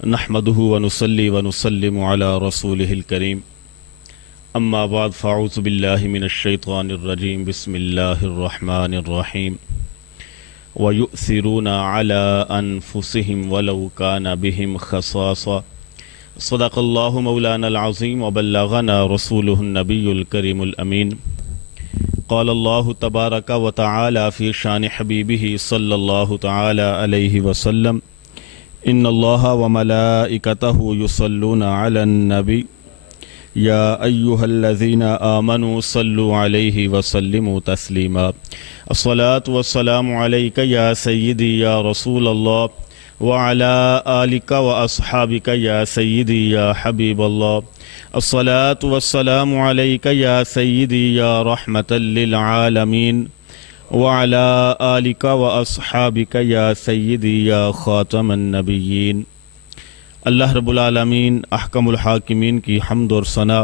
نحمده ونصلي ونسلم على رسوله الكريم اما بعد فاعوذ بالله من الشيطان الرجيم بسم الله الرحمن الرحيم ويؤثرون على أنفسهم ولو كان بهم خصاصة صدق الله مولانا العظيم وبلغنا رسوله النبي الكريم الأمين قال الله تبارك وتعالى في شان حبيبه صلى الله تعالى عليه وسلم ان الله وملائكته يصلون على النبي يا أيها الذين آمنوا صلوا عليه وسلموا تسليما الصلاة والسلام عليك يا سيدي يا رسول الله وعلى آلك وأصحابك يا سيدي يا حبيب الله الصلاة والسلام عليك يا سيدي يا رحمة للعالمين وعلى آلك وأصحابك يا سيدي يا خاتم النبيين اللہ رب العالمین احکم الحاکمین کی حمد اور ثنا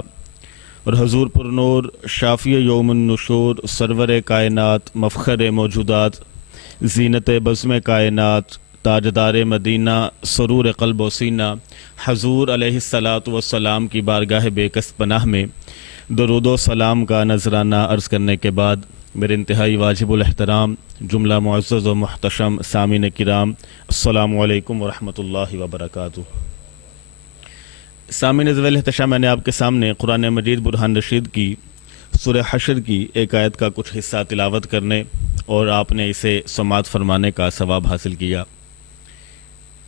اور حضور پر نور شافی یوم النشور سرور کائنات مفخر موجودات زینت بزم کائنات تاجدار مدینہ سرور قلب و سینہ حضور علیہ الصلاۃ والسلام کی بارگاہ بے کس پناہ میں درود و سلام کا نذرانہ عرض کرنے کے بعد میرے انتہائی واجب الاحترام جملہ معزز و محتشم سامعین کرام السلام علیکم ورحمۃ اللہ وبرکاتہ۔ سامعین ذویل احتشام، میں نے آپ کے سامنے قرآن مجید برہان رشید کی سورہ حشر کی ایک آیت کا کچھ حصہ تلاوت کرنے اور آپ نے اسے سماعت فرمانے کا ثواب حاصل کیا۔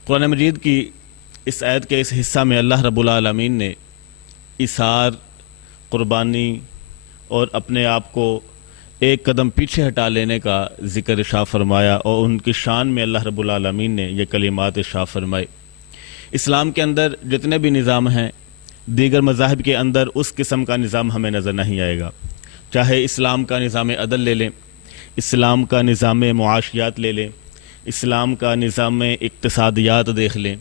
قرآن مجید کی اس آیت کے اس حصہ میں اللہ رب العالمین نے ایثار، قربانی اور اپنے آپ کو ایک قدم پیچھے ہٹا لینے کا ذکر ارشاد فرمایا، اور ان کی شان میں اللہ رب العالمین نے یہ کلمات ارشاد فرمائے۔ اسلام کے اندر جتنے بھی نظام ہیں، دیگر مذاہب کے اندر اس قسم کا نظام ہمیں نظر نہیں آئے گا، چاہے اسلام کا نظام عدل لے لیں، اسلام کا نظام معاشیات لے لیں، اسلام کا نظام اقتصادیات دیکھ لیں،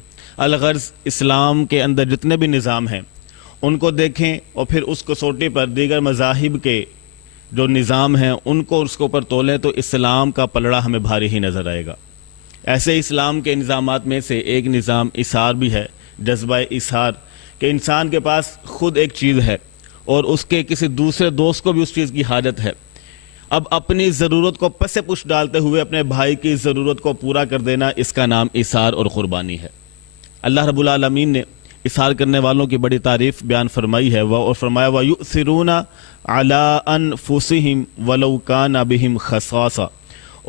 الغرض اسلام کے اندر جتنے بھی نظام ہیں ان کو دیکھیں اور پھر اس کسوٹی پر دیگر مذاہب کے جو نظام ہیں ان کو اس کے اوپر تولیں تو اسلام کا پلڑا ہمیں بھاری ہی نظر آئے گا۔ ایسے اسلام کے نظامات میں سے ایک نظام ایثار بھی ہے، جذبہ ایثار، کہ انسان کے پاس خود ایک چیز ہے اور اس کے کسی دوسرے دوست کو بھی اس چیز کی حاجت ہے، اب اپنی ضرورت کو پس پش ڈالتے ہوئے اپنے بھائی کی ضرورت کو پورا کر دینا، اس کا نام ایثار اور قربانی ہے۔ اللہ رب العالمین نے ایثار کرنے والوں کی بڑی تعریف بیان فرمائی ہے اور فرمایا وَيُؤْثِرُونَ عَلَىٰ أَنفُسِهِمْ وَلَوْ كَانَ بِهِمْ خَصَاصَةٌ،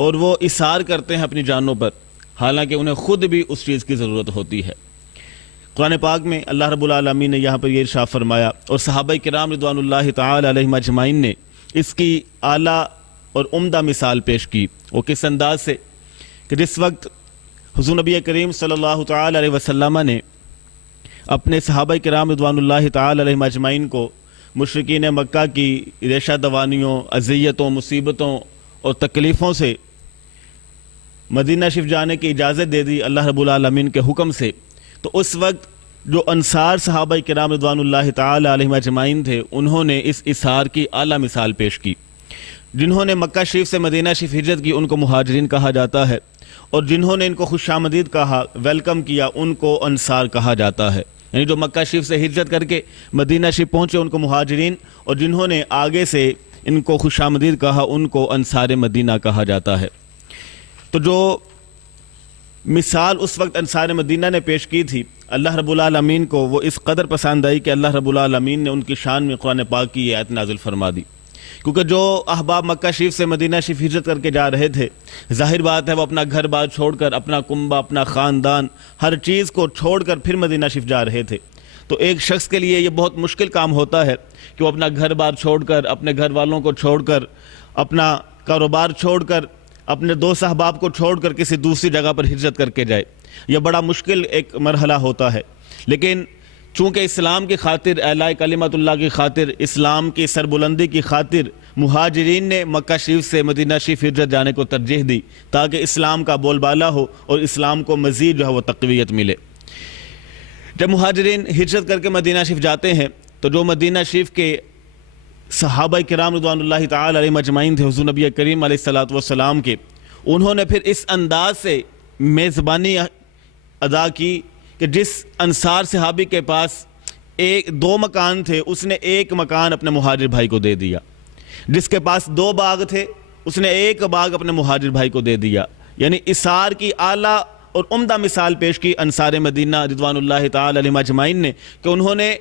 اور وہ ایثار کرتے ہیں اپنی جانوں پر حالانکہ انہیں خود بھی اس چیز کی ضرورت ہوتی ہے۔ قرآن پاک میں اللہ رب العالمین نے یہاں پر یہ ارشاد فرمایا اور صحابہ کرام رضوان اللہ تعالی علیہم اجمعین نے اس کی اعلیٰ اور عمدہ مثال پیش کی، وہ کس انداز سے کہ جس وقت حضور نبی کریم صلی اللہ تعالی علیہ وسلم نے اپنے صحابہ کرام رضوان اللہ تعالی علیہم اجمعین کو مشرکین مکہ کی ریشہ دوانیوں، اذیتوں، مصیبتوں اور تکلیفوں سے مدینہ شریف جانے کی اجازت دے دی اللہ رب العالمین کے حکم سے، تو اس وقت جو انصار صحابہ کرام رضوان اللہ تعالی علیہم اجمعین تھے انہوں نے اس ایثار کی اعلیٰ مثال پیش کی۔ جنہوں نے مکہ شریف سے مدینہ شریف ہجرت کی ان کو مہاجرین کہا جاتا ہے، اور جنہوں نے ان کو خوش آمدید کہا، ویلکم کیا، ان کو انصار کہا جاتا ہے۔ یعنی جو مکہ شریف سے ہجرت کر کے مدینہ شریف پہنچے ان کو مہاجرین، اور جنہوں نے آگے سے ان کو خوش آمدید کہا ان کو انصار مدینہ کہا جاتا ہے۔ تو جو مثال اس وقت انصار مدینہ نے پیش کی تھی، اللہ رب العالمین کو وہ اس قدر پسند آئی کہ اللہ رب العالمین نے ان کی شان میں قرآن پاک کی یہ آیت نازل فرما دی، کیونکہ جو احباب مکہ شریف سے مدینہ شریف ہجرت کر کے جا رہے تھے، ظاہر بات ہے وہ اپنا گھر بار چھوڑ کر، اپنا کنبہ، اپنا خاندان، ہر چیز کو چھوڑ کر پھر مدینہ شریف جا رہے تھے۔ تو ایک شخص کے لیے یہ بہت مشکل کام ہوتا ہے کہ وہ اپنا گھر بار چھوڑ کر، اپنے گھر والوں کو چھوڑ کر، اپنا کاروبار چھوڑ کر، اپنے دوست احباب کو چھوڑ کر کسی دوسری جگہ پر ہجرت کر کے جائے۔ یہ بڑا مشکل ایک مرحلہ ہوتا ہے، لیکن چونکہ اسلام کی خاطر، اعلاء کلمت اللہ کی خاطر، اسلام کی سربلندی کی خاطر مہاجرین نے مکہ شریف سے مدینہ شریف ہجرت جانے کو ترجیح دی تاکہ اسلام کا بول بالا ہو اور اسلام کو مزید جو ہے وہ تقویت ملے۔ جب مہاجرین ہجرت کر کے مدینہ شریف جاتے ہیں تو جو مدینہ شریف کے صحابہ کرام رضوان اللہ تعالی علیہم اجمعین تھے حضور نبی کریم علیہ الصلوۃ والسلام کے، انہوں نے پھر اس انداز سے میزبانی ادا کی کہ جس انصار صحابی کے پاس دو مکان تھے اس نے ایک مکان اپنے مہاجر بھائی کو دے دیا، جس کے پاس 2 باغ تھے اس نے ایک باغ اپنے مہاجر بھائی کو دے دیا۔ یعنی اثار کی اعلیٰ اور عمدہ مثال پیش کی انصار مدینہ رضوان اللہ تعالی علیہم اجمعین نے، کہ انہوں نے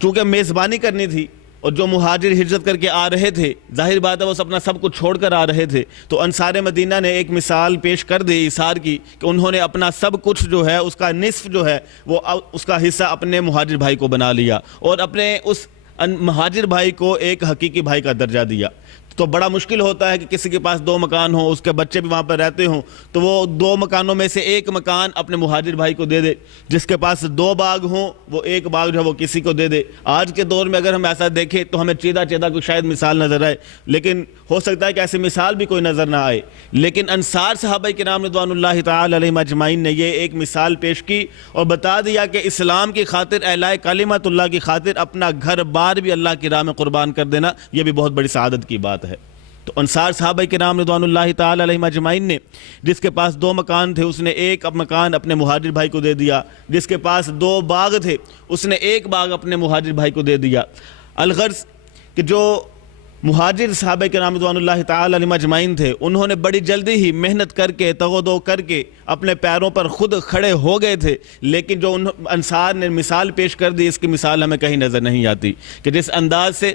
چونکہ میزبانی کرنی تھی اور جو مہاجر ہجرت کر کے آ رہے تھے، ظاہر بات ہے وہ اپنا سب کچھ چھوڑ کر آ رہے تھے، تو انصار مدینہ نے ایک مثال پیش کر دی اثار کی کہ انہوں نے اپنا سب کچھ جو ہے اس کا نصف جو ہے وہ اس کا حصہ اپنے مہاجر بھائی کو بنا لیا اور اپنے اس مہاجر بھائی کو ایک حقیقی بھائی کا درجہ دیا۔ تو بڑا مشکل ہوتا ہے کہ کسی کے پاس 2 مکان ہوں، اس کے بچے بھی وہاں پر رہتے ہوں، تو وہ 2 مکانوں میں سے ایک مکان اپنے مہاجر بھائی کو دے دے، جس کے پاس 2 باغ ہوں وہ ایک باغ جو ہے وہ کسی کو دے دے۔ آج کے دور میں اگر ہم ایسا دیکھیں تو ہمیں چیدہ کوئی شاید مثال نظر آئے، لیکن ہو سکتا ہے کہ ایسی مثال بھی کوئی نظر نہ آئے، لیکن انصار صحابہ کرام رضوان اللہ تعالی علیہم اجمعین نے یہ ایک مثال پیش کی اور بتا دیا کہ اسلام کی خاطر، اعلاء کلمت اللہ کی خاطر اپنا گھر بار بھی اللہ کی راہ میں قربان کر دینا، یہ بھی بہت بڑی سعادت کی بات ہے۔ تو انصار صحابہ کرام رضوان اللہ تعالی علیہم اجمعین نے، جس کے پاس 2 مکان تھے اس نے ایک مکان اپنے مہاجر بھائی کو دے دیا، جس کے پاس 2 باغ تھے اس نے ایک باغ اپنے مہاجر بھائی کو دے دیا۔ الغرض کہ جو مہاجر صحابہ کرام رضوان اللہ تعالی علیہم اجمعین تھے انہوں نے بڑی جلدی ہی محنت کر کے تگ و دو کر کے اپنے پیروں پر خود کھڑے ہو گئے تھے، لیکن جو انصار نے مثال پیش کر دی اس کی مثال ہمیں کہیں نظر نہیں آتی کہ جس انداز سے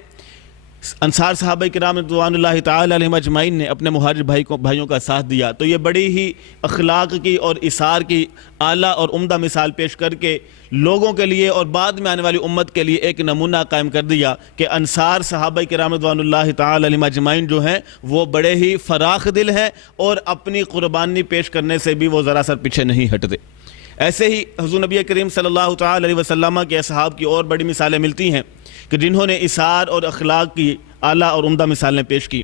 انصار صحابہ کرام رضوان اللہ تعالی علیہم اجمعین نے اپنے مہاجر بھائیوں کا ساتھ دیا، تو یہ بڑی ہی اخلاق کی اور اثار کی اعلیٰ اور عمدہ مثال پیش کر کے لوگوں کے لیے اور بعد میں آنے والی امت کے لیے ایک نمونہ قائم کر دیا کہ انصار صحابہ کرام رضوان اللہ تعالی علیہم اجمعین جو ہیں وہ بڑے ہی فراخ دل ہیں اور اپنی قربانی پیش کرنے سے بھی وہ ذرا سر پیچھے نہیں ہٹتے۔ ایسے ہی حضور نبی کریم صلی اللہ تعالی علیہ وسلم کے اصحاب کی اور بڑی مثالیں ملتی ہیں کہ جنہوں نے اثار اور اخلاق کی اعلیٰ اور عمدہ مثالیں پیش کی۔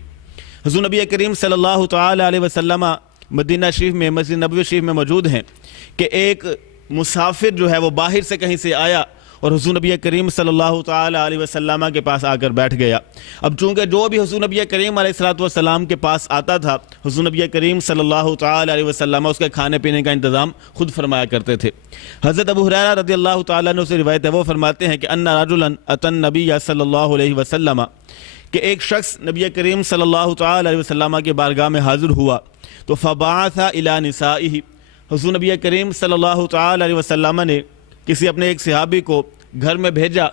حضور نبی کریم صلی اللہ تعالی علیہ وسلم مدینہ شریف میں، مسجد نبوی شریف میں موجود ہیں کہ ایک مسافر جو ہے وہ باہر سے کہیں سے آیا اور حضور نبی کریم صلی اللہ تعالی علیہ وسلم کے پاس آ کر بیٹھ گیا۔ اب چونکہ جو بھی حضور نبی کریم علیہ السلام کے پاس آتا تھا حضور نبی کریم صلی اللہ تعالی علیہ وسلم اس کے کھانے پینے کا انتظام خود فرمایا کرتے تھے۔ حضرت ابو ہریرہ رضی اللہ تعالیٰ عنہ سے روایت ہے، وہ فرماتے ہیں کہ ان رجلا اتى النبی صلی اللہ علیہ وسلم، کہ ایک شخص نبی کریم صلی اللہ تعالی علیہ وسلم کے بارگاہ میں حاضر ہوا تو فبعث الى نسائه، حضور نبی کریم صلی اللہ تعالی علیہ وسلم نے کسی اپنے ایک صحابی کو گھر میں بھیجا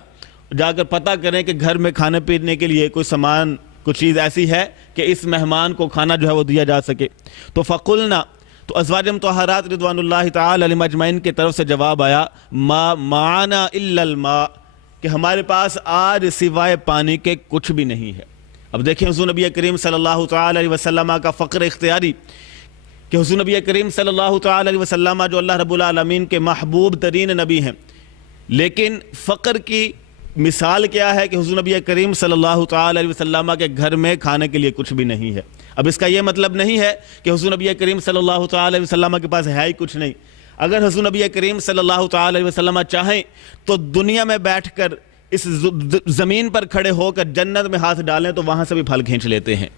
جا کر پتہ کریں کہ گھر میں کھانے پینے کے لیے کوئی سامان، کوئی چیز ایسی ہے کہ اس مہمان کو کھانا جو ہے وہ دیا جا سکے۔ تو فقلنا، تو ازواج مطہرات رضوان اللہ تعالی علیہم اجمعین کی طرف سے جواب آیا ما معنا الا الماء، کہ ہمارے پاس آج سوائے پانی کے کچھ بھی نہیں ہے۔ اب دیکھیں حضور نبی کریم صلی اللہ تعالی علیہ وسلم کا فقر اختیاری کہ حضور نبی کریم صلی اللہ تعالی علیہ وسلم جو اللہ رب العالمین کے محبوب ترین نبی ہیں، لیکن فقر کی مثال کیا ہے کہ حضور نبی کریم صلی اللہ تعالی علیہ وسلم کے گھر میں کھانے کے لیے کچھ بھی نہیں ہے۔ اب اس کا یہ مطلب نہیں ہے کہ حضور نبی کریم صلی اللہ تعالی علیہ وسلم کے پاس ہے ہی کچھ نہیں۔ اگر حضور نبی کریم صلی اللہ تعالی علیہ وسلم چاہیں تو دنیا میں بیٹھ کر اس زمین پر کھڑے ہو کر جنت میں ہاتھ ڈالیں تو وہاں سے بھی پھل کھینچ لیتے ہیں۔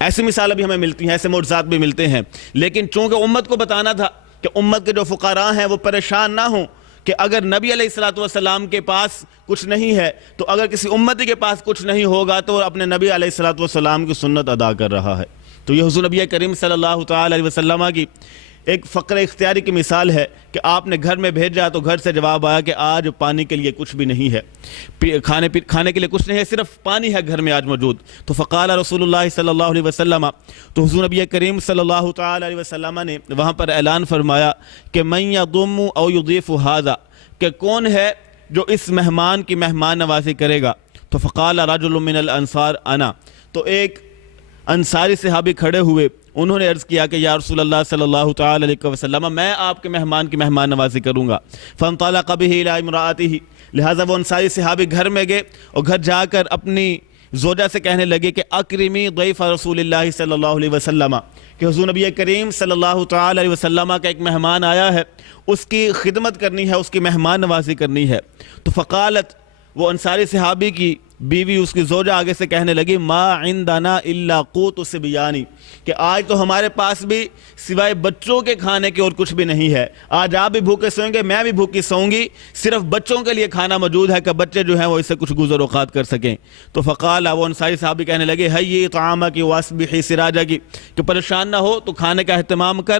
ایسی مثالیں بھی ہمیں ملتی ہیں، ایسے معجزات بھی ملتے ہیں، لیکن چونکہ امت کو بتانا تھا کہ امت کے جو فقراء ہیں وہ پریشان نہ ہوں کہ اگر نبی علیہ السلام کے پاس کچھ نہیں ہے تو اگر کسی امتی کے پاس کچھ نہیں ہوگا تو وہ اپنے نبی علیہ السلام کی سنت ادا کر رہا ہے۔ تو یہ حضور نبی کریم صلی اللہ تعالی علیہ وسلم کی ایک فقر اختیاری کی مثال ہے کہ آپ نے گھر میں بھیجا تو گھر سے جواب آیا کہ آج پانی کے لیے کچھ بھی نہیں ہے، کھانے کے لیے کچھ نہیں ہے، صرف پانی ہے گھر میں آج موجود۔ تو فقال رسول اللہ صلی اللہ علیہ وسلم، تو حضور نبی کریم صلی اللہ تعالی علیہ وسلم نے وہاں پر اعلان فرمایا کہ من یضم او یضیف ھذا، کہ کون ہے جو اس مہمان کی مہمان نوازی کرے گا۔ تو فقال رجل من الانصار انا، تو ایک انصاری صحابی کھڑے ہوئے، انہوں نے عرض کیا کہ یا رسول اللہ صلی اللہ تعالی علیہ وسلم، میں آپ کے مہمان کی مہمان نوازی کروں گا۔ فانطلق به الى امرأته، لہٰذا وہ انصاری صحابی گھر میں گئے اور گھر جا کر اپنی زوجہ سے کہنے لگے کہ اکرمی ضیف رسول اللہ صلی اللہ علیہ وسلم، کہ حضور نبی کریم صلی اللہ تعالی علیہ وسلم کا ایک مہمان آیا ہے، اس کی خدمت کرنی ہے، اس کی مہمان نوازی کرنی ہے۔ تو فقالت، وہ انصاری صحابی کی بیوی اس کی زوجہ آگے سے کہنے لگی ما عندنا الا قوت صبیانی، کہ آج تو ہمارے پاس بھی سوائے بچوں کے کھانے کے اور کچھ بھی نہیں ہے، آج آپ بھی بھوکے سوئیں گے، میں بھی بھوکی سوؤں گی، صرف بچوں کے لیے کھانا موجود ہے کہ بچے جو ہیں وہ اس سے کچھ گزر اوقات کر سکیں۔ تو فقال، وہ انصاری صحابی کہنے لگے حی طعامک واصبحی سراجک، کہ پریشان نہ ہو تو کھانے کا اہتمام کر،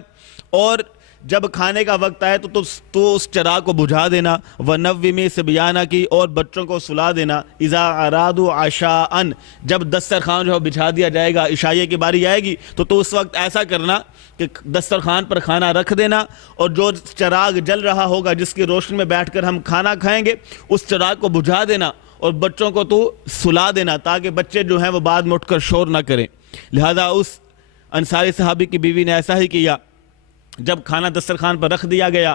اور جب کھانے کا وقت آئے تو اس چراغ کو بجھا دینا، وَنَوِّمِ صِبْيَانَكِ، اور بچوں کو سلا دینا، اِذَا أَرَادُوا عَشَاءً، جب دسترخوان جو بچھا دیا جائے گا، عشائیے کی باری آئے گی تو اس وقت ایسا کرنا کہ دسترخوان پر کھانا رکھ دینا، اور جو چراغ جل رہا ہوگا جس کی روشنی میں بیٹھ کر ہم کھانا کھائیں گے اس چراغ کو بجھا دینا، اور بچوں کو تو سلا دینا تاکہ بچے جو ہیں وہ بعد میں اٹھ کر شور نہ کریں۔ لہذا اس انصاری صحابی کی بیوی نے ایسا ہی کیا، جب کھانا دسترخوان پر رکھ دیا گیا،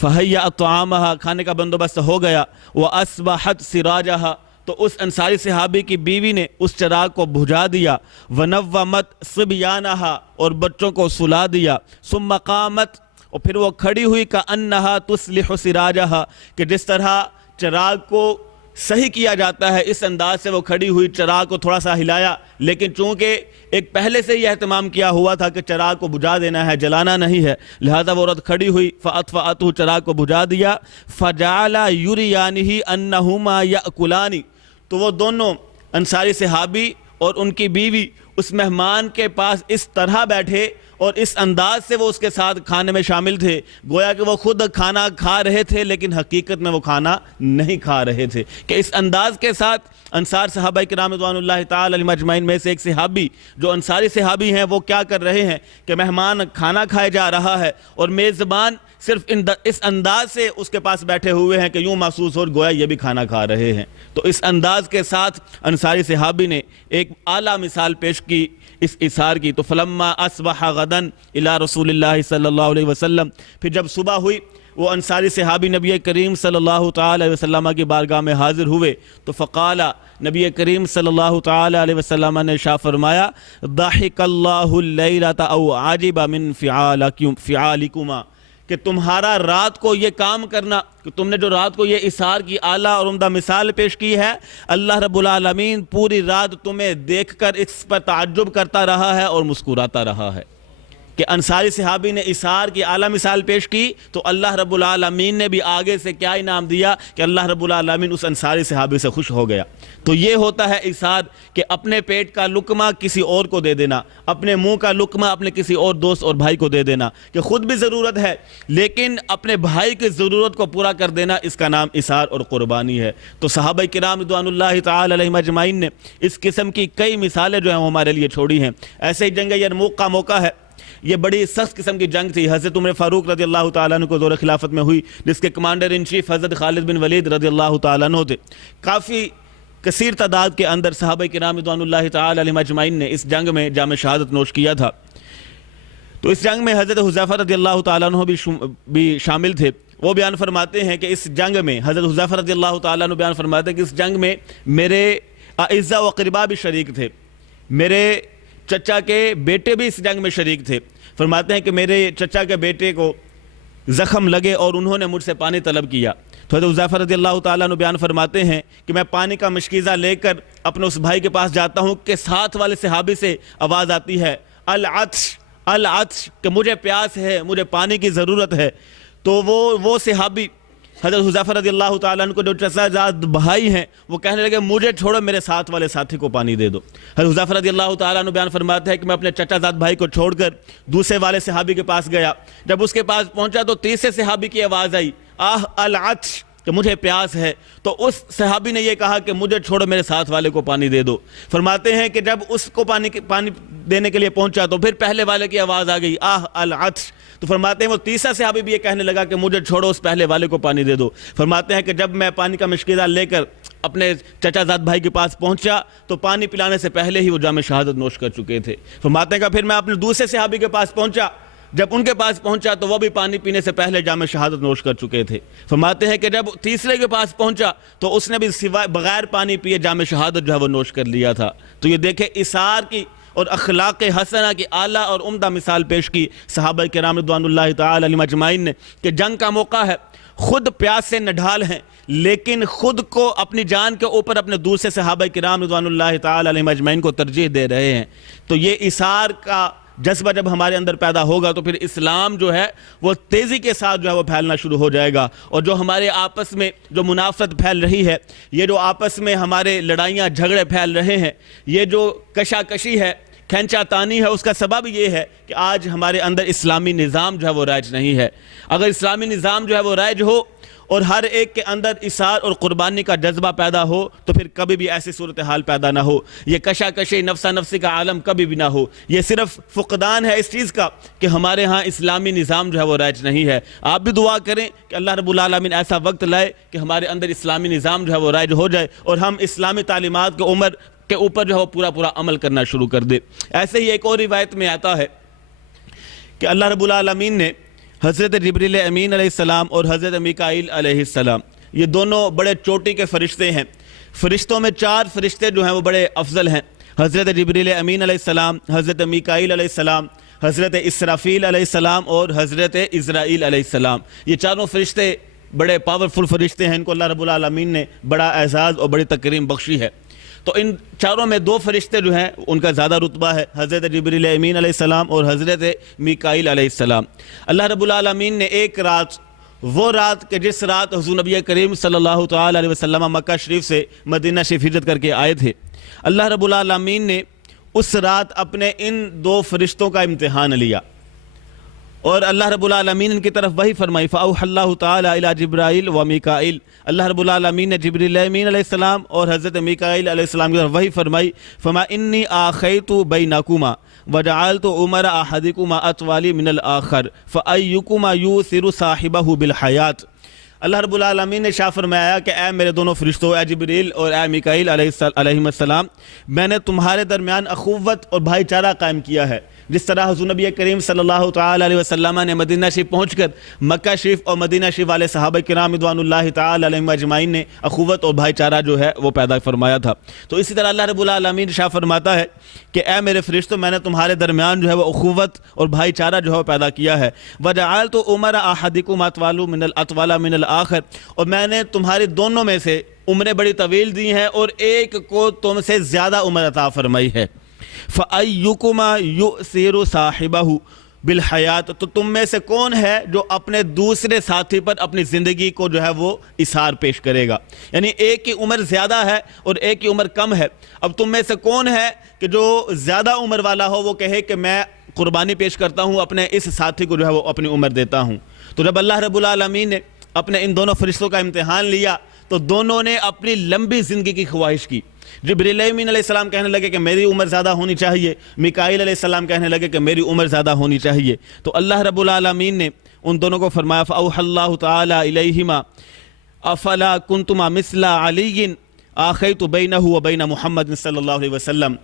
فَهَيَّأَ طَعَامَهَا، کھانے کا بندوبست ہو گیا، وَأَصْبَحَتْ سِرَاجَهَا، تو اس انصاری صحابی کی بیوی نے اس چراغ کو بجھا دیا، وَنَوَّمَتْ صِبْيَانَهَا، اور بچوں کو سلا دیا، ثُمَّ قَامَتْ، اور پھر وہ کھڑی ہوئی، كَأَنَّهَا تُصْلِحُ سِرَاجَهَا، کہ جس طرح چراغ کو صحیح کیا جاتا ہے اس انداز سے وہ کھڑی ہوئی، چراغ کو تھوڑا سا ہلایا، لیکن چونکہ ایک پہلے سے یہ اہتمام کیا ہوا تھا کہ چراغ کو بجھا دینا ہے، جلانا نہیں ہے، لہذا وہ عورت کھڑی ہوئی، فَأَطْفَأَتْهُ، چراغ کو بجھا دیا، فَجَعَلَ يُرِيَانِهِ أَنَّهُمَا يَأْكُلَانِ، تو وہ دونوں انصاری صحابی اور ان کی بیوی اس مہمان کے پاس اس طرح بیٹھے اور اس انداز سے وہ اس کے ساتھ کھانے میں شامل تھے، گویا کہ وہ خود کھانا کھا رہے تھے لیکن حقیقت میں وہ کھانا نہیں کھا رہے تھے، کہ اس انداز کے ساتھ انصار صحابہ کرام رضوان اللہ تعالی علیہم اجمعین میں سے ایک صحابی جو انصاری صحابی ہیں وہ کیا کر رہے ہیں کہ مہمان کھانا کھائے جا رہا ہے اور میزبان صرف اس انداز سے اس کے پاس بیٹھے ہوئے ہیں کہ یوں محسوس ہو گویا یہ بھی کھانا کھا رہے ہیں۔ تو اس انداز کے ساتھ انصاری صحابی نے ایک اعلیٰ مثال پیش کی اس اثار کی۔ تو فلما اصبح غدن الى رسول اللہ صلی اللہ علیہ وسلم، پھر جب صبح ہوئی وہ انصاری صحابی نبی کریم صلی اللہ تعالی علیہ وسلم کی بارگاہ میں حاضر ہوئے، تو فقال، نبی کریم صلی اللہ تعالی علیہ وسلم نے ارشاد فرمایا، ضحک اللہ اللیلۃ او عجب من فعالکما، کہ تمہارا رات کو یہ کام کرنا، کہ تم نے جو رات کو یہ اثار کی اعلیٰ اور عمدہ مثال پیش کی ہے، اللہ رب العالمین پوری رات تمہیں دیکھ کر اس پر تعجب کرتا رہا ہے اور مسکراتا رہا ہے۔ کہ انصاری صحابی نے اثار کی اعلیٰ مثال پیش کی تو اللہ رب العالمین نے بھی آگے سے کیا انعام دیا کہ اللہ رب العالمین اس انصاری صحابی سے خوش ہو گیا۔ تو یہ ہوتا ہے اثار، کہ اپنے پیٹ کا لقمہ کسی اور کو دے دینا، اپنے منہ کا لقمہ اپنے کسی اور دوست اور بھائی کو دے دینا، کہ خود بھی ضرورت ہے لیکن اپنے بھائی کی ضرورت کو پورا کر دینا، اس کا نام اثار اور قربانی ہے۔ تو صحابہ کرام رضوان اللہ تعالی علیہم اجمعین نے اس قسم کی کئی مثالیں جو ہیں وہ ہمارے لیے چھوڑی ہیں۔ ایسے ہی جنگ یرموک کا موقع ہے، یہ بڑی سخت قسم کی جنگ تھی، حضرت عمر فاروق رضی اللہ تعالیٰ عنہ کو دور خلافت میں ہوئی، جس کے کمانڈر ان چیف حضرت خالد بن ولید رضی اللہ تعالیٰ عنہ تھے۔ کافی کثیر تعداد کے اندر صحابہ کرام رضوان اللہ تعالی علیہم اجمعین نے اس جنگ میں جام شہادت نوش کیا تھا۔ تو اس جنگ میں حضرت حذیفہ رضی اللہ تعالیٰ عنہ بھی شامل تھے۔ وہ بیان فرماتے ہیں کہ اس جنگ میں حضرت حذیفہ رضی اللہ تعالیٰ عنہ بیان فرماتے ہیں کہ اس جنگ میں میرے اعزاء و اقرباء بھی شریک تھے، میرے چچا کے بیٹے بھی اس جنگ میں شریک تھے۔ فرماتے ہیں کہ میرے چچا کے بیٹے کو زخم لگے اور انہوں نے مجھ سے پانی طلب کیا، تو حضرت حذیفہ رضی اللہ تعالیٰ عنہ بیان فرماتے ہیں کہ میں پانی کا مشکیزہ لے کر اپنے اس بھائی کے پاس جاتا ہوں کہ ساتھ والے صحابی سے آواز آتی ہے العطش العطش، کہ مجھے پیاس ہے، مجھے پانی کی ضرورت ہے۔ تو وہ صحابی حضرت حذیفہ رضی اللہ تعالیٰ عنہ کو جو چچا زاد بھائی ہیں وہ کہنے لگے مجھے چھوڑو، میرے ساتھ والے ساتھی کو پانی دے دو۔ حضرت حذیفہ رضی اللہ تعالیٰ عنہ بیان فرماتے ہیں کہ میں اپنے چچا زاد بھائی کو چھوڑ کر دوسرے والے صحابی کے پاس گیا، جب اس کے پاس پہنچا تو تیسرے صحابی کی آواز آئی آہ العطش، کہ مجھے پیاس ہے۔ تو اس صحابی نے یہ کہا کہ مجھے چھوڑو، میرے ساتھ والے کو پانی دے دو۔ فرماتے ہیں کہ جب اس کو پانی دینے کے لیے پہنچا تو پھر پہلے والے کی آواز آ گئی آہ العطش۔ تو فرماتے ہیں وہ تیسرا صحابی بھی یہ کہنے لگا کہ مجھے چھوڑو، اس پہلے والے کو پانی دے دو۔ فرماتے ہیں کہ جب میں پانی کا مشکیزہ لے کر اپنے چچا زاد بھائی کے پاس پہنچا تو پانی پلانے سے پہلے ہی وہ جام شہادت نوش کر چکے تھے۔ فرماتے ہیں کہ پھر میں اپنے دوسرے صحابی کے پاس پہنچا، جب ان کے پاس پہنچا تو وہ بھی پانی پینے سے پہلے جام شہادت نوش کر چکے تھے۔ فرماتے ہیں کہ جب تیسرے کے پاس پہنچا تو اس نے بھی سوائے بغیر پانی پیے جام شہادت جو ہے وہ نوش کر لیا تھا۔ تو یہ دیکھیں اثار کی اور اخلاق حسنہ کی اعلیٰ اور عمدہ مثال پیش کی صحابہ کرام رضوان اللہ تعالی علیہم اجمعین نے، کہ جنگ کا موقع ہے، خود پیاس سے نڈھال ہیں، لیکن خود کو اپنی جان کے اوپر اپنے دوسرے صحابہ کرام رضوان اللہ تعالی علیہم اجمعین کو ترجیح دے رہے ہیں۔ تو یہ ایثار کا جذبہ جب ہمارے اندر پیدا ہوگا تو پھر اسلام جو ہے وہ تیزی کے ساتھ جو ہے وہ پھیلنا شروع ہو جائے گا، اور جو ہمارے آپس میں جو منافرت پھیل رہی ہے، یہ جو آپس میں ہمارے لڑائیاں جھگڑے پھیل رہے ہیں، یہ جو کشاکشی ہے، کھینچا تانی ہے، اس کا سبب یہ ہے کہ آج ہمارے اندر اسلامی نظام جو ہے وہ رائج نہیں ہے۔ اگر اسلامی نظام جو ہے وہ رائج ہو اور ہر ایک کے اندر ایثار اور قربانی کا جذبہ پیدا ہو تو پھر کبھی بھی ایسی صورتحال پیدا نہ ہو، یہ کشاکشی نفسا نفسی کا عالم کبھی بھی نہ ہو۔ یہ صرف فقدان ہے اس چیز کا کہ ہمارے ہاں اسلامی نظام جو ہے وہ رائج نہیں ہے۔ آپ بھی دعا کریں کہ اللہ رب العالمین ایسا وقت لائے کہ ہمارے اندر اسلامی نظام جو ہے وہ رائج ہو جائے اور ہم اسلامی تعلیمات کے اوپر جو ہے وہ پورا عمل کرنا شروع کر دے۔ ایسے ہی ایک اور روایت میں آتا ہے کہ اللہ رب العالمین نے حضرت جبریل امین علیہ السلام اور حضرت میکائیل علیہ السلام، یہ دونوں بڑے چوٹی کے فرشتے ہیں۔ فرشتوں میں 4 فرشتے جو ہیں وہ بڑے افضل ہیں، حضرت جبریل امین علیہ السلام، حضرت میکائیل علیہ السلام، حضرت اسرافیل علیہ السلام اور حضرت عزرائیل علیہ السلام۔ یہ چاروں فرشتے بڑے پاورفل فرشتے ہیں، ان کو اللہ رب العالمین نے بڑا اعزاز اور بڑی تکریم بخشی ہے۔ تو ان چاروں میں 2 فرشتے جو ہیں ان کا زیادہ رتبہ ہے، حضرت جبریل امین علیہ السلام اور حضرت میکائیل علیہ السلام۔ اللہ رب العالمین نے ایک رات، وہ رات کہ جس رات حضور نبی کریم صلی اللہ تعالی علیہ وسلم مکہ شریف سے مدینہ شریف ہجرت کر کے آئے تھے، اللہ رب العالمین نے اس رات اپنے ان 2 فرشتوں کا امتحان لیا، اور اللہ رب العالمین ان کی طرف وحی فرمائی، فَأَوْحَى اللَّهُ تَعَالَى إِلَى جِبْرَائِيلَ وَمِيكَائِيلَ۔ اللہ رب العالمین نے جبریل امین علیہ السلام اور حضرت میکائیل علیہ السلام کی طرف وحی فرمائی، فَمَا إِنِّي آخَيْتُ بَيْنَكُمَا وَجَعَلْتُ عُمَرَ أَحَدِكُمَا أَطْوَلَ مِنَ الْآخَرِ فَأَيُّكُمَا يُؤْثِرُ صَاحِبَهُ بِالْحَيَاةِ۔ اللہ رب العالمین نے شاہ فرمایا کہ اے میرے دونوں فرشتوں، اے جبریل اور اے میکائیل علیہ السلام، میں نے تمہارے درمیان اخوت اور بھائی چارہ قائم کیا ہے، جس طرح حضور نبی کریم صلی اللہ تعالی علیہ وسلم نے مدینہ شریف پہنچ کر مکہ شریف اور مدینہ شریف والے صحابہ کرام رضوان اللہ تعالی علیہم اجمعین نے اخوت اور بھائی چارہ جو ہے وہ پیدا فرمایا تھا۔ تو اسی طرح اللہ رب العالمین شاہ فرماتا ہے کہ اے میرے فرشتوں، میں نے تمہارے درمیان جو ہے وہ اخوت اور بھائی چارہ جو ہے وہ پیدا کیا ہے، وَجَعَلْتُ عُمَرَ أَحَدِكُمْ أَطْوَلَ مِنَ الْآخَرِ، اور میں نے تمہاری دونوں میں سے عمریں بڑی طویل دی ہیں اور ایک کو تم سے زیادہ عمر عطا فرمائی ہے۔ فَأَيُّكُمَا يُؤْثِرُ صَاحِبَهُ بِالْحَيَاةِ، تو تم میں سے کون ہے جو اپنے دوسرے ساتھی پر اپنی زندگی کو جو ہے وہ اثار پیش کرے گا؟ یعنی ایک کی عمر زیادہ ہے اور ایک کی عمر کم ہے، اب تم میں سے کون ہے کہ جو زیادہ عمر والا ہو وہ کہے کہ میں قربانی پیش کرتا ہوں، اپنے اس ساتھی کو جو ہے وہ اپنی عمر دیتا ہوں۔ تو جب اللہ رب العالمین نے اپنے ان دونوں فرشتوں کا امتحان لیا تو دونوں نے اپنی لمبی زندگی کی خواہش کی۔ جبریل امین علیہ السلام کہنے لگے کہ میری عمر زیادہ ہونی چاہیے، میکائیل علیہ السلام کہنے لگے کہ میری عمر زیادہ ہونی چاہیے۔ تو اللہ رب العالمین نے ان دونوں کو فرمایا، فَأَوْحَى اللَّهُ تَعَالَى إِلَيْهِمَا أَفَلَا كُنْتُمَا مِثْلَ عَلِيٍّ آخَيْتُ بَيْنَهُ وَبَيْنَ محمد صلی اللہ علیہ وسلم۔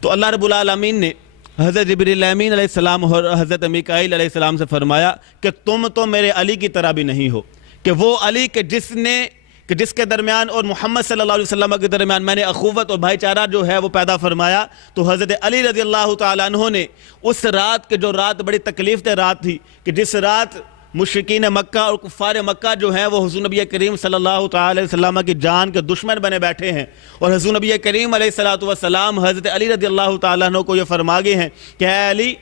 تو اللہ رب العالمین نے حضرت جبریل امین علیہ السلام اور حضرت میکائیل علیہ السلام سے فرمایا کہ تم تو میرے علی کی طرح بھی نہیں ہو، کہ وہ علی کہ جس کے درمیان اور محمد صلی اللہ علیہ وسلم کے درمیان میں نے اخوت اور بھائی چارہ جو ہے وہ پیدا فرمایا، تو حضرت علی رضی اللہ تعالیٰ عنہ نے اس رات جو رات بڑی تکلیف دہ رات تھی، کہ جس رات مشرکین مکہ اور کفار مکہ جو ہیں وہ حضور نبی کریم صلی اللہ تعالی علیہ وسلم کی جان کے دشمن بنے بیٹھے ہیں، اور حضور نبی کریم علیہ السلام حضرت علی رضی اللہ تعالیٰ عنہ کو یہ فرما گئے ہیں کہ اے علی،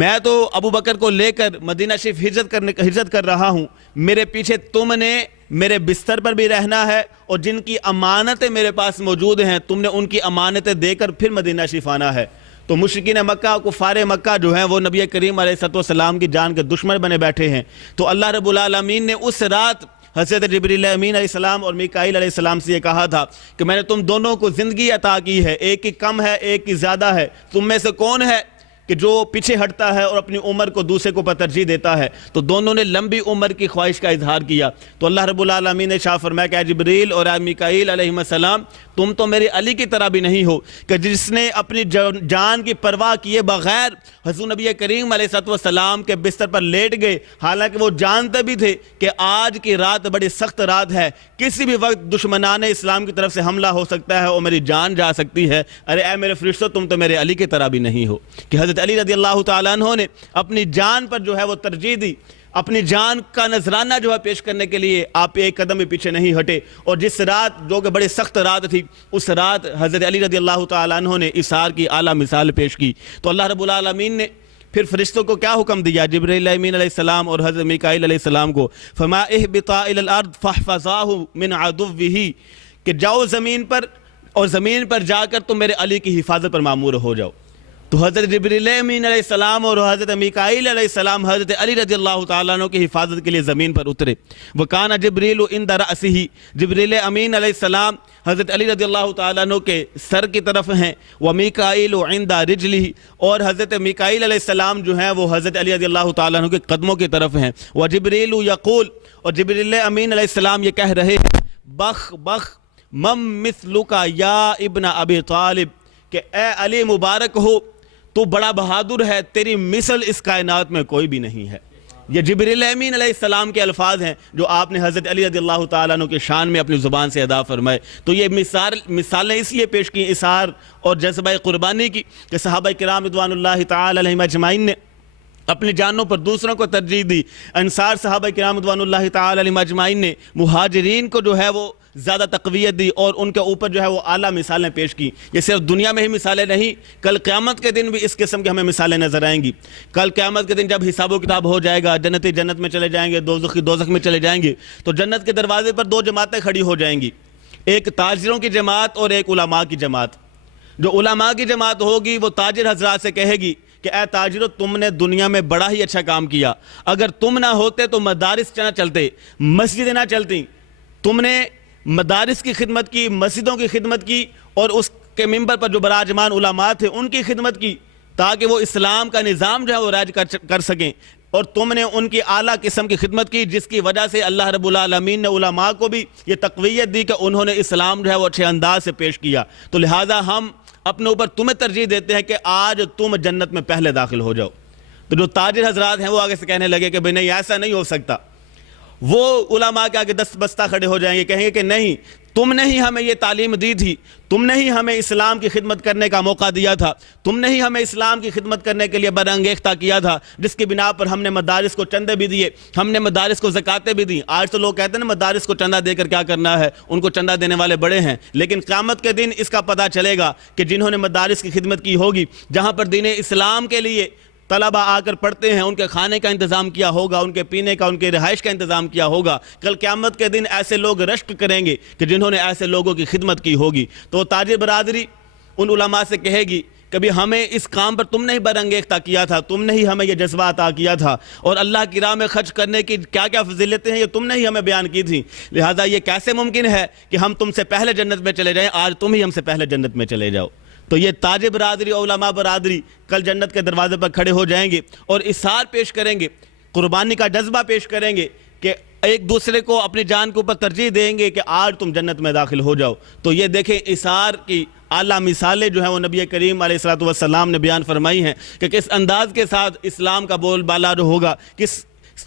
میں تو ابو بکر کو لے کر مدینہ شریف ہجرت کر رہا ہوں، میرے پیچھے تم نے میرے بستر پر بھی رہنا ہے، اور جن کی امانتیں میرے پاس موجود ہیں تم نے ان کی امانتیں دے کر پھر مدینہ شریف آنا ہے۔ تو مشرکین مکہ کفار مکہ جو ہیں وہ نبی کریم علیہ السلام کی جان کے دشمن بنے بیٹھے ہیں۔ تو اللہ رب العالمین نے اس رات حضرت جبریل امین علیہ السلام اور میکائیل علیہ السلام سے یہ کہا تھا کہ میں نے تم دونوں کو زندگی عطا کی ہے، ایک کی کم ہے ایک کی زیادہ ہے، تم میں سے کون ہے کہ جو پیچھے ہٹتا ہے اور اپنی عمر کو دوسرے کو ترجیح دیتا ہے؟ تو دونوں نے لمبی عمر کی خواہش کا اظہار کیا۔ تو اللہ رب العالمین نے شاہ فرمایا کہ اے جبریل اور اے میکائیل علیہ السلام، تم تو میرے علی کی طرح بھی نہیں ہو، کہ جس نے اپنی جان کی پرواہ کیے بغیر حضور نبی کریم علیہ السلام کے بستر پر لیٹ گئے، حالانکہ وہ جانتے بھی تھے کہ آج کی رات بڑی سخت رات ہے، کسی بھی وقت دشمنان اسلام کی طرف سے حملہ ہو سکتا ہے اور میری جان جا سکتی ہے۔ ارے اے میرے فرشتوں، تم تو میرے علی کی طرح بھی نہیں ہو، کہ حضرت علی رضی اللہ تعالیٰ عنہ نے اپنی جان پر جو ہے وہ ترجیح دی، اپنی جان کا نذرانہ جو ہے پیش کرنے کے لیے آپ ایک قدم بھی پیچھے نہیں ہٹے، اور جس رات جو کہ بڑے سخت رات تھی، اس رات حضرت علی رضی اللہ تعالیٰ عنہ نے اثار کی اعلیٰ مثال پیش کی۔ تو اللہ رب العالمین نے پھر فرشتوں کو کیا حکم دیا، جبرائیل امین علیہ السلام اور حضرت میکائیل علیہ السلام کو، فما اہبطا الی الارض فاحفظاہ من عدوہ، کہ جاؤ زمین پر اور زمین پر جا کر تم میرے علی کی حفاظت پر مامور ہو جاؤ۔ تو حضرت جبرائیل امین علیہ السلام اور حضرت میکائیل علیہ السلام حضرت علی رضی اللہ تعالیٰ عنہ کی حفاظت کے لیے زمین پر اترے۔ وَكَانَ جبریل عند رأسہ، جبرائیل امین علیہ السلام حضرت علی رضی اللہ تعالیٰ عنہ کے سر کی طرف ہیں، وَمِيكَائِيلُ عند رجلہ، اور حضرت میکائیل علیہ السلام جو ہیں وہ حضرت علی رضی اللہ تعالیٰ عنہ کے قدموں کی طرف ہیں۔ وَجبریل یقول، اور جبرائیل امین علیہ السلام یہ کہہ رہے ہیں، بخ بخ مم مثلک یا ابن ابی طالب، کہ اے علی مبارک ہو، تو بڑا بہادر ہے، تیری مثل اس کائنات میں کوئی بھی نہیں ہے۔ یہ جبرائیل امین علیہ السلام کے الفاظ ہیں جو آپ نے حضرت علی رضی اللہ تعالیٰ عنہ کے شان میں اپنی زبان سے ادا فرمائے۔ تو یہ مثالیں اس لیے پیش کی اثار اور جذبہ قربانی کی کہ صحابہ کرام رضوان اللہ تعالیٰ علیہم اجمعین نے اپنی جانوں پر دوسروں کو ترجیح دی۔ انصار صحابہ کرام رضوان اللہ تعالیٰ علیہم اجمعین نے مہاجرین کو جو ہے وہ زیادہ تقویت دی اور ان کے اوپر جو ہے وہ اعلیٰ مثالیں پیش کی۔ یہ صرف دنیا میں ہی مثالیں نہیں، کل قیامت کے دن بھی اس قسم کی ہمیں مثالیں نظر آئیں گی۔ کل قیامت کے دن جب حساب و کتاب ہو جائے گا، جنتی جنت میں چلے جائیں گے، دوزخی دوزخ میں چلے جائیں گے، تو جنت کے دروازے پر دو جماعتیں کھڑی ہو جائیں گی، ایک تاجروں کی جماعت اور ایک علماء کی جماعت۔ جو علماء کی جماعت ہوگی وہ تاجر حضرات سے کہے گی کہ اے تاجروں، تم نے دنیا میں بڑا ہی اچھا کام کیا، اگر تم نہ ہوتے تو مدارس نہ چلتے، مسجدیں نہ چلتی، تم نے مدارس کی خدمت کی، مسجدوں کی خدمت کی، اور اس کے منبر پر جو براجمان علماء تھے ان کی خدمت کی، تاکہ وہ اسلام کا نظام جو ہے وہ رائج کر سکیں، اور تم نے ان کی اعلیٰ قسم کی خدمت کی، جس کی وجہ سے اللہ رب العالمین نے علماء کو بھی یہ تقویت دی کہ انہوں نے اسلام جو ہے وہ اچھے انداز سے پیش کیا۔ تو لہٰذا ہم اپنے اوپر تمہیں ترجیح دیتے ہیں کہ آج تم جنت میں پہلے داخل ہو جاؤ۔ تو جو تاجر حضرات ہیں وہ آگے سے کہنے لگے کہ بھئی نہیں، ایسا نہیں ہو سکتا۔ وہ علماء کے آگے دست بستہ کھڑے ہو جائیں گے، کہیں گے کہ نہیں، تم نے ہی ہمیں یہ تعلیم دی تھی، تم نے ہی ہمیں اسلام کی خدمت کرنے کا موقع دیا تھا، تم نے ہی ہمیں اسلام کی خدمت کرنے کے لیے برانگیختہ کیا تھا، جس کی بنا پر ہم نے مدارس کو چندے بھی دیے، ہم نے مدارس کو زکاتیں بھی دیں۔ آج تو لوگ کہتے ہیں نا مدارس کو چندہ دے کر کیا کرنا ہے، ان کو چندہ دینے والے بڑے ہیں، لیکن قیامت کے دن اس کا پتہ چلے گا کہ جنہوں نے مدارس کی خدمت کی ہوگی، جہاں پر دین اسلام کے لیے طلبہ آ کر پڑھتے ہیں، ان کے کھانے کا انتظام کیا ہوگا، ان کے پینے کا، ان کے رہائش کا انتظام کیا ہوگا، کل قیامت کے دن ایسے لوگ رشک کریں گے کہ جنہوں نے ایسے لوگوں کی خدمت کی ہوگی۔ تو تاجر برادری ان علماء سے کہے گی کبھی ہمیں اس کام پر تم نے ہی برانگیختہ کیا تھا، تم نے ہی ہمیں یہ جذبہ عطا کیا تھا، اور اللہ کی راہ میں خرچ کرنے کی کیا کیا فضیلتیں ہیں یہ تم نے ہی ہمیں بیان کی تھی، لہٰذا یہ کیسے ممکن ہے کہ ہم تم سے پہلے جنت میں چلے جائیں، آج تم ہی ہم سے پہلے جنت میں چلے جاؤ۔ تو یہ تاجر برادری اور علماء برادری کل جنت کے دروازے پر کھڑے ہو جائیں گے اور اثار پیش کریں گے، قربانی کا جذبہ پیش کریں گے کہ ایک دوسرے کو اپنی جان کے اوپر ترجیح دیں گے کہ آج تم جنت میں داخل ہو جاؤ۔ تو یہ دیکھیں اثار کی اعلیٰ مثالیں جو ہیں وہ نبی کریم علیہ السلام نے بیان فرمائی ہیں کہ کس انداز کے ساتھ اسلام کا بول بالا جو ہوگا،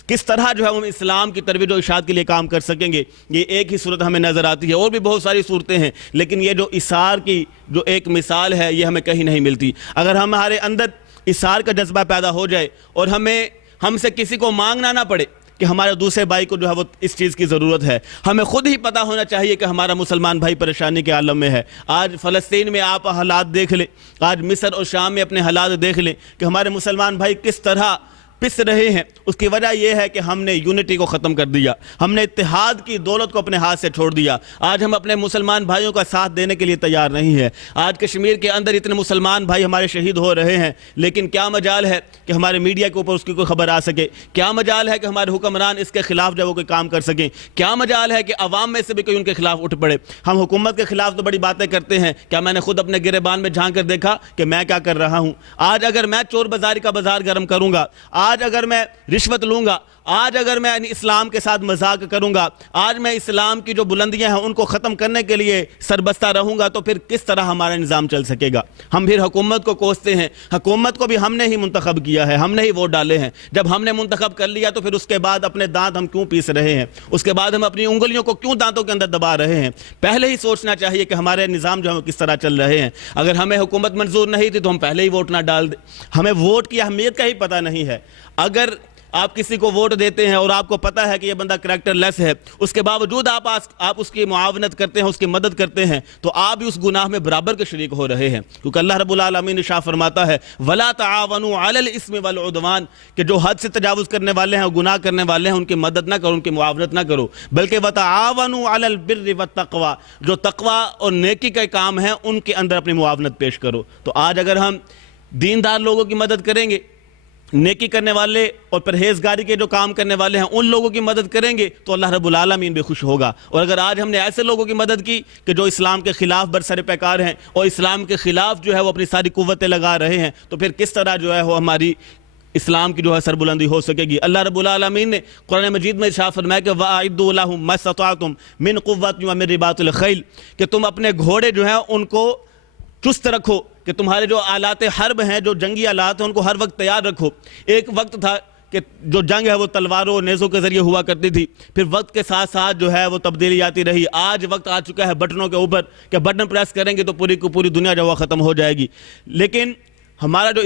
کس طرح جو ہے ہم اسلام کی ترویج و ارشاد کے لیے کام کر سکیں گے۔ یہ ایک ہی صورت ہمیں نظر آتی ہے، اور بھی بہت ساری صورتیں ہیں، لیکن یہ جو اثار کی جو ایک مثال ہے یہ ہمیں کہیں نہیں ملتی۔ اگر ہمارے اندر اثار کا جذبہ پیدا ہو جائے اور ہم سے کسی کو مانگنا نہ پڑے کہ ہمارے دوسرے بھائی کو جو ہے وہ اس چیز کی ضرورت ہے، ہمیں خود ہی پتہ ہونا چاہیے کہ ہمارا مسلمان بھائی پریشانی کے عالم میں ہے۔ آج فلسطین میں آپ حالات دیکھ لیں، آج مصر اور شام میں اپنے حالات دیکھ لیں کہ ہمارے مسلمان بھائی کس طرح پس رہے ہیں۔ اس کی وجہ یہ ہے کہ ہم نے یونٹی کو ختم کر دیا، ہم نے اتحاد کی دولت کو اپنے ہاتھ سے چھوڑ دیا۔ آج ہم اپنے مسلمان بھائیوں کا ساتھ دینے کے لیے تیار نہیں ہے۔ آج کشمیر کے اندر اتنے مسلمان بھائی ہمارے شہید ہو رہے ہیں، لیکن کیا مجال ہے کہ ہمارے میڈیا کے اوپر اس کی کوئی خبر آ سکے؟ کیا مجال ہے کہ ہمارے حکمران اس کے خلاف جو وہ کوئی کام کر سکیں؟ کیا مجال ہے کہ عوام میں سے بھی کوئی ان کے خلاف اٹھ پڑے؟ ہم حکومت کے خلاف تو بڑی باتیں کرتے ہیں، کیا میں نے خود اپنے گریبان میں جھانک کر دیکھا کہ میں کیا کر رہا ہوں؟ آج اگر میں چور بازاری کا بازار گرم کروں گا، آج اگر میں رشوت لوں گا، آج اگر میں اسلام کے ساتھ مذاق کروں گا، آج میں اسلام کی جو بلندیاں ہیں ان کو ختم کرنے کے لیے سربستہ رہوں گا، تو پھر کس طرح ہمارا نظام چل سکے گا؟ ہم پھر حکومت کو کوستے ہیں، حکومت کو بھی ہم نے ہی منتخب کیا ہے، ہم نے ہی ووٹ ڈالے ہیں۔ جب ہم نے منتخب کر لیا تو پھر اس کے بعد اپنے دانت ہم کیوں پیس رہے ہیں؟ اس کے بعد ہم اپنی انگلیوں کو کیوں دانتوں کے اندر دبا رہے ہیں؟ پہلے ہی سوچنا چاہیے کہ ہمارے نظام جو ہے کس طرح چل رہے ہیں۔ اگر ہمیں حکومت منظور نہیں تھی تو ہم پہلے ہی ووٹ نہ ڈال دیں۔ ہمیں ووٹ کی اہمیت کا ہی پتہ نہیں ہے۔ اگر آپ کسی کو ووٹ دیتے ہیں اور آپ کو پتہ ہے کہ یہ بندہ کریکٹر لیس ہے، اس کے باوجود آپ اس کی معاونت کرتے ہیں، اس کی مدد کرتے ہیں، تو آپ بھی اس گناہ میں برابر کے شریک ہو رہے ہیں، کیونکہ اللہ رب العالمین ارشاد فرماتا ہے وَلَا تَعَاوَنُوا عَلَى الْإِثْمِ وَالْعُدْوَانِ کہ جو حد سے تجاوز کرنے والے ہیں اور گناہ کرنے والے ہیں ان کی مدد نہ کرو، ان کی معاونت نہ کرو، بلکہ وَتَعَاوَنُوا عَلَى الْبِرِّ وَالتَّقْوَى جو تقوی اور نیکی کے کام ہیں ان کے اندر اپنی معاونت پیش کرو۔ تو آج اگر ہم دیندار لوگوں کی مدد کریں گے، نیکی کرنے والے اور پرہیزگاری کے جو کام کرنے والے ہیں ان لوگوں کی مدد کریں گے تو اللہ رب العالمین بھی خوش ہوگا۔ اور اگر آج ہم نے ایسے لوگوں کی مدد کی کہ جو اسلام کے خلاف برسر پیکار ہیں اور اسلام کے خلاف جو ہے وہ اپنی ساری قوتیں لگا رہے ہیں، تو پھر کس طرح جو ہے وہ ہماری اسلام کی جو ہے سربلندی ہو سکے گی؟ اللہ رب العالمین نے قرآن مجید میں ارشاد فرمایا کہ وَأَعِدُّوا لَهُم مَّا اسْتَطَعْتُم مِّن قُوَّةٍ وَمِن رِّبَاطِ الْخَيْلِ کہ تم اپنے گھوڑے جو ہیں ان کو چست رکھو، کہ تمہارے جو آلات حرب ہیں، جو جنگی آلات ہیں ان کو ہر وقت تیار رکھو۔ ایک وقت تھا کہ جو جنگ ہے وہ تلواروں اور نیزوں کے ذریعے ہوا کرتی تھی، پھر وقت کے ساتھ ساتھ جو ہے وہ تبدیلی آتی رہی، آج وقت آ چکا ہے بٹنوں کے اوپر کہ بٹن پریس کریں گے تو پوری کی پوری دنیا جو ہے ختم ہو جائے گی۔ لیکن ہمارا جو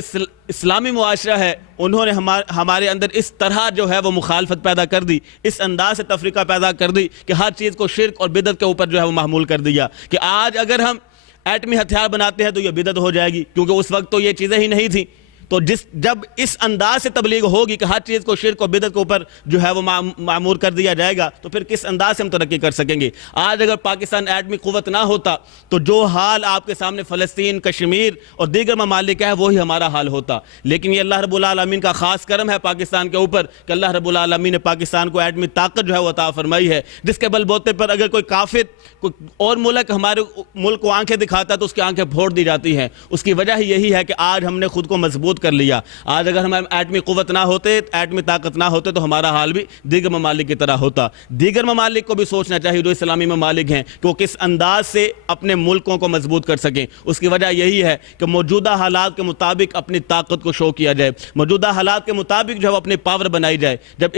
اسلامی معاشرہ ہے انہوں نے ہمارے اندر اس طرح جو ہے وہ مخالفت پیدا کر دی، اس انداز سے تفریقہ پیدا کر دی کہ ہر چیز کو شرک اور بدعت کے اوپر جو ہے وہ محمول کر دیا کہ آج اگر ہم ایٹمی ہتھیار بناتے ہیں تو یہ بدعت ہو جائے گی، کیونکہ اس وقت تو یہ چیزیں ہی نہیں تھیں۔ تو جب اس انداز سے تبلیغ ہوگی کہ ہر چیز کو شرک و بدعت کے اوپر جو ہے وہ معمور کر دیا جائے گا تو پھر کس انداز سے ہم ترقی کر سکیں گے؟ آج اگر پاکستان ایٹمی قوت نہ ہوتا تو جو حال آپ کے سامنے فلسطین، کشمیر اور دیگر ممالک ہے وہی ہمارا حال ہوتا۔ لیکن یہ اللہ رب العالمین کا خاص کرم ہے پاکستان کے اوپر کہ اللہ رب العالمین نے پاکستان کو ایٹمی طاقت جو ہے وہ عطا فرمائی ہے، جس کے بل بوتے پر اگر کوئی کافر، کوئی اور ملک ہمارے ملک کو آنکھیں دکھاتا ہے تو اس کی آنکھیں پھوڑ دی جاتی ہیں۔ اس کی وجہ ہی یہی ہے کہ آج ہم نے خود کو مضبوط کر لیا۔ آج اگر ہمیں ایٹمی قوت نہ ہوتے، ایٹمی طاقت نہ ہوتے تو ہمارا حال بھی دیگر ممالک کی طرح ہوتا۔ دیگر ممالک کو بھی سوچنا چاہیے جو اسلامی ممالک ہیں کہ وہ کس انداز سے اپنے ملکوں کو مضبوط کر سکیں۔ اس کی وجہ یہی ہے کہ موجودہ حالات کے مطابق اپنی طاقت کو شو کیا جائے، موجودہ حالات کے مطابق جو ہے اپنی پاور بنائی جائے۔ جب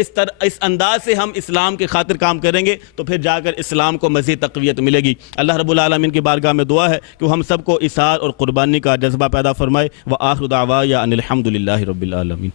اس انداز سے ہم اسلام کی خاطر کام کریں گے تو پھر جا کر اسلام کو مزید تقویت ملے گی۔ اللہ رب العالمین کی بارگاہ میں دعا ہے کہ وہ ہم سب کو اثار اور قربانی کا جذبہ پیدا فرمائے۔ وآخر دعوایا ان الحمد للہ رب العالمین۔